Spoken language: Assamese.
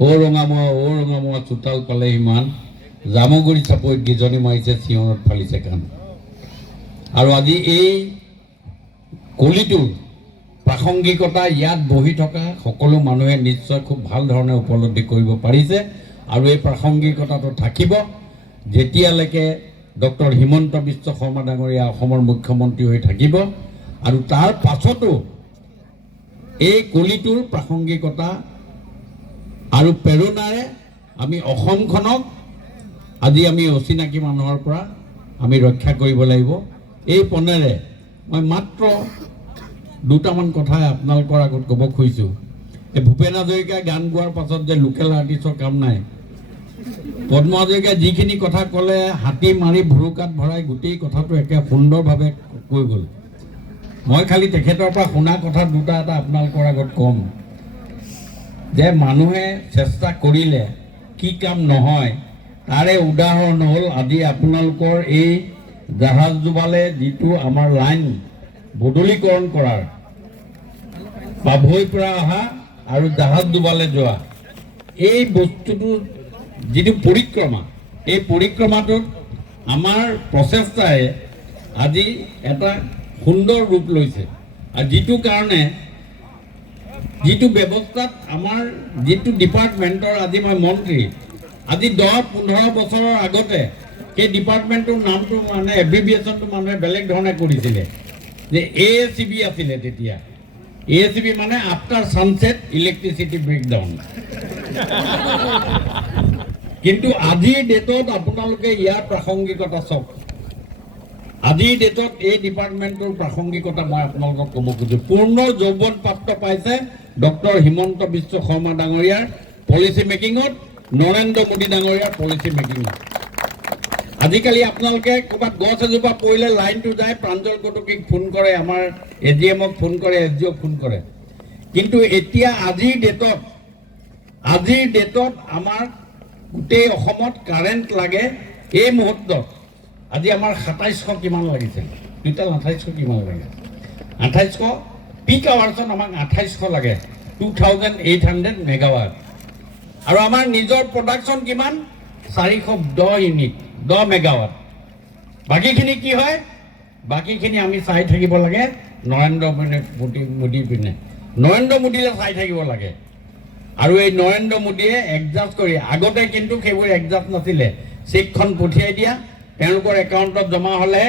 ৰঙামোৱা চোতাল পালে ইমান জামুগুৰি চাপৰিত গিজনি মাৰিছে চিঞৰত ফালিছে কাণ। আৰু আজি এই কলিটোৰ প্ৰাসংগিকতা ইয়াত বহি থকা সকলো মানুহে নিশ্চয় খুব ভাল ধৰণে উপলব্ধি কৰিব পাৰিছে। আৰু এই প্ৰাসংগিকতাটো থাকিব যেতিয়ালৈকে ডক্টৰ হিমন্ত বিশ্ব শৰ্মা ডাঙৰীয়া অসমৰ মুখ্যমন্ত্ৰী হৈ থাকিব। আৰু তাৰ পাছতো এই কলিটোৰ প্ৰাসংগিকতা আৰু প্ৰেৰণাৰে আমি অসমখনক আজি আমি অচিনাকি মানুহৰ পৰা আমি ৰক্ষা কৰিব লাগিব। এই পনেৰে মই মাত্ৰ দুটামান কথা আপোনালোকৰ আগত ক'ব খুজিছোঁ। এই ভূপেন হাজৰিকাই গান গোৱাৰ পাছত যে লোকেল আৰ্টিষ্টৰ কাম নাই, পদ্ম হাজৰিকাই যিখিনি কথা ক'লে হাতী মাৰি ভুৰুকাত ভৰাই গোটেই কথাটো একে সুন্দৰভাৱে কৈ গ'ল। মই খালি তেখেতৰ পৰা শুনা কথা দুটা এটা আপোনালোকৰ আগত ক'ম যে মানুহে চেষ্টা কৰিলে কি কাম নহয় তাৰে উদাহৰণ হ'ল আজি আপোনালোকৰ এই জাহাজ ডুবালে যিটো আমাৰ লাইন বদলীকৰণ কৰাৰ পাভৈৰ পৰা অহা আৰু জাহাজ ডুবালে যোৱা এই বস্তুটোৰ যিটো পৰিক্ৰমা, এই পৰিক্ৰমাটোত আমাৰ প্ৰচেষ্টাৰে আজি এটা সুন্দৰ ৰূপ লৈছে। আৰু যিটো কাৰণে যিটো ব্যৱস্থাত আমাৰ যিটো ডিপাৰ্টমেণ্টৰ আজি মই মন্ত্ৰী, আজি 10-15 বছৰৰ আগতে সেই ডিপাৰ্টমেণ্টটোৰ নামটো মানে এব্ৰিভিয়েশ্যনটো মানুহে বেলেগ ধৰণে কৰিছিলে যে AACB আছিলে তেতিয়া। AACB মানে আফটাৰ ছানছেট ইলেক্ট্ৰিচিটি ব্ৰেকডাউন। কিন্তু আজিৰ ডেটত আপোনালোকে ইয়াৰ প্ৰাসংগিকতা চাওক। আজিৰ ডেটত এই ডিপাৰ্টমেণ্টৰ প্ৰাসংগিকতা মই আপোনালোকক ক'ব খোজোঁ। পূৰ্ণ যৌৱন প্ৰাপ্ত পাইছে ডক্টৰ হিমন্ত বিশ্ব শৰ্মা ডাঙৰীয়াৰ পলিচি মেকিঙত, নৰেন্দ্ৰ মোদী ডাঙৰীয়াৰ পলিচি মেকিঙত। আজিকালি আপোনালোকে ক'ৰবাত গছ এজোপা পৰিলে লাইনটো যায়, প্ৰাঞ্জল কটকীক ফোন কৰে, আমাৰ AGMক ফোন কৰে, SDOক ফোন কৰে। কিন্তু এতিয়া আজিৰ ডেটত আমাৰ গোটেই অসমত কাৰেণ্ট লাগে এই মুহূৰ্তত। আজি আমাৰ 2700 কিমান লাগিছে, টোটেল 2800 কিমান লাগে, 2800 পিক আৱাৰ্ছত আমাক 2800 লাগে, 2800 মেগাৱাট। আৰু আমাৰ নিজৰ প্ৰডাকশ্যন কিমান, 410 ইউনিট, 10 মেগাৱাট। বাকীখিনি কি হয়, বাকীখিনি আমি চাই থাকিব লাগে নৰেন্দ্ৰ মোদীৰ পিনে, নৰেন্দ্ৰ মোদীলৈ চাই থাকিব লাগে। আৰু এই নৰেন্দ্ৰ মোদীয়ে এডজাষ্ট কৰি, আগতে কিন্তু সেইবোৰ এডজাষ্ট নাছিলে, চেকখন পঠিয়াই দিয়া, তেওঁলোকৰ একাউণ্টত জমা হ'লে